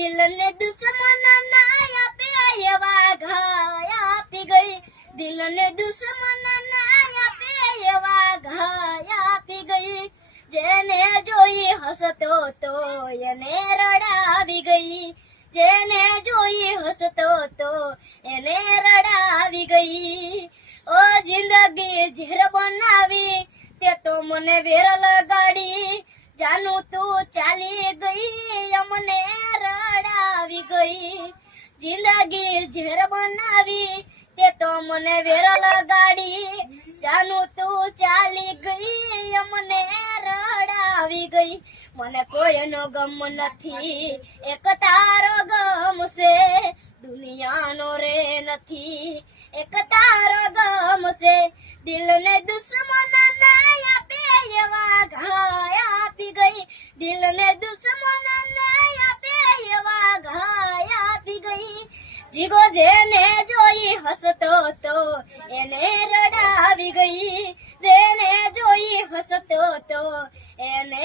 દિલને દુશ્મન ના આપે એવા ઘાય આપી ગઈ, દિલને દુશ્મન ના આપે એવા ઘાય આપી ગઈ, જેને જોઈ હસતો તો એને રડાવી ગઈ, જેને જોઈ હસતો તો એને રડાવી ગઈ. ઓ જિંદગી ઝેર બનાવી તે તો મને વેર લગાડી, જાનું તું ચાલી ગઈ અમને રડાવી ગઈ, જિંદગી ઝેર બનાવી તે તો મને વેર લગાડી, જાનું તું ચાલી ગઈ અમને રડાવી ગઈ. મને કોઈનો ગમ નથી, એક તારો ગમ છે, દુનિયાનો રે નથી, એક તારો ગમ છે, દિલને દુશ્મન ના આપે એવા ઘાય આપી ગઈ, દિલને દુશ્મન ના આપે એવા ઘાય આપી ગઈ, જીગો જેને જોઈ હસતો તો એને રડાવી ગઈ, જેને જોઈ હસતો તો એને